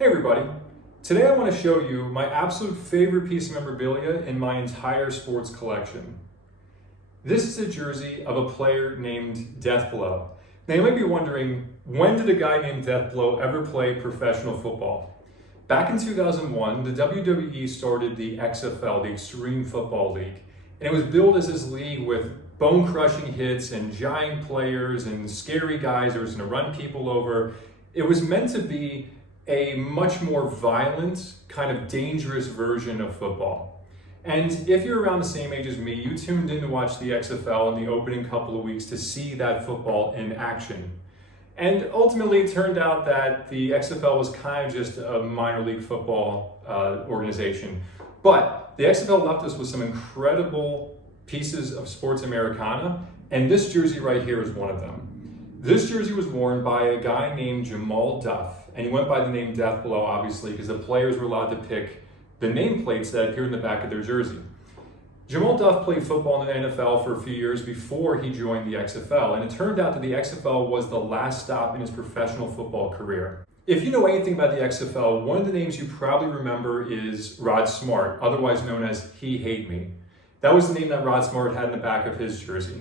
Hey everybody, today I want to show you my absolute favorite piece of memorabilia in my entire sports collection. This is a jersey of a player named Deathblow. Now you might be wondering, when did a guy named Deathblow ever play professional football? Back in 2001, the WWE started the XFL, the Extreme Football League, and it was billed as this league with bone-crushing hits and giant players and scary guys that was going to run people over. It was meant to be a much more violent, kind of dangerous version of football. And if you're around the same age as me, you tuned in to watch the XFL in the opening couple of weeks to see that football in action. And ultimately it turned out that the XFL was kind of just a minor league football organization. But the XFL left us with some incredible pieces of sports Americana, and this jersey right here is one of them. This jersey was worn by a guy named Jamal Duff, and he went by the name Deathblow, obviously, because the players were allowed to pick the nameplates that appeared in the back of their jersey. Jamal Duff played football in the NFL for a few years before he joined the XFL, and it turned out that the XFL was the last stop in his professional football career. If you know anything about the XFL, one of the names you probably remember is Rod Smart, otherwise known as He Hate Me. That was the name that Rod Smart had in the back of his jersey.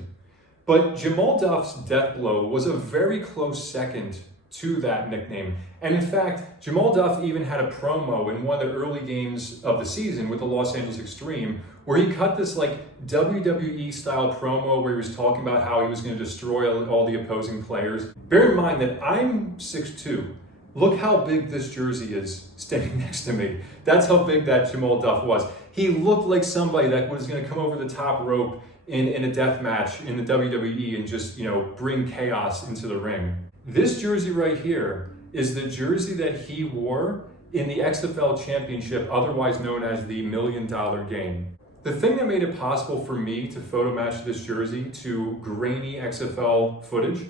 But Jamal Duff's Deathblow was a very close second to that nickname. And in fact, Jamal Duff even had a promo in one of the early games of the season with the Los Angeles Xtreme, where he cut this like WWE style promo where he was talking about how he was going to destroy all the opposing players. Bear in mind that I'm 6'2". Look how big this jersey is standing next to me. That's how big that Jamal Duff was. He looked like somebody that was going to come over the top rope in a death match in the WWE and just, bring chaos into the ring. This jersey right here is the jersey that he wore in the XFL Championship, otherwise known as the $1 Million Game. The thing that made it possible for me to photo match this jersey to grainy XFL footage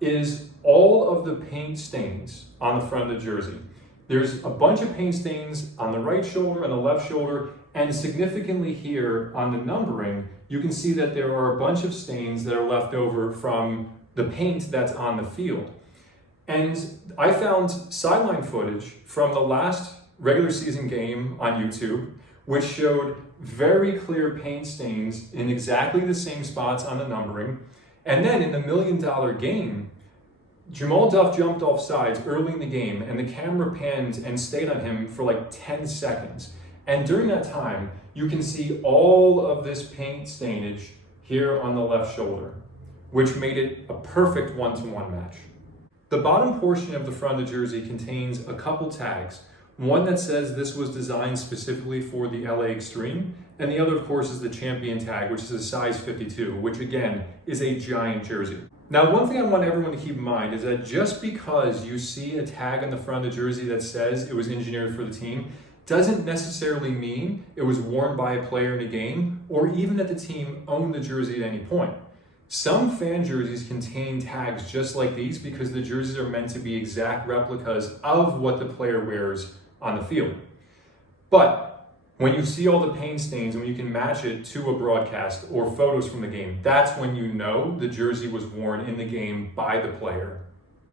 is all of the paint stains on the front of the jersey. There's a bunch of paint stains on the right shoulder and the left shoulder, and significantly here on the numbering, you can see that there are a bunch of stains that are left over from the paint that's on the field. And I found sideline footage from the last regular season game on YouTube, which showed very clear paint stains in exactly the same spots on the numbering. And then in the $1 Million Game, Jamal Duff jumped off sides early in the game, and the camera panned and stayed on him for like 10 seconds. And during that time, you can see all of this paint stainage here on the left shoulder, which made it a perfect one-to-one match. The bottom portion of the front of the jersey contains a couple tags. One that says this was designed specifically for the LA Xtreme, and the other, of course, is the champion tag, which is a size 52, which again is a giant jersey. Now, one thing I want everyone to keep in mind is that just because you see a tag on the front of the jersey that says it was engineered for the team, doesn't necessarily mean it was worn by a player in a game, or even that the team owned the jersey at any point. Some fan jerseys contain tags just like these because the jerseys are meant to be exact replicas of what the player wears on the field. But when you see all the paint stains and when you can match it to a broadcast or photos from the game, that's when you know the jersey was worn in the game by the player.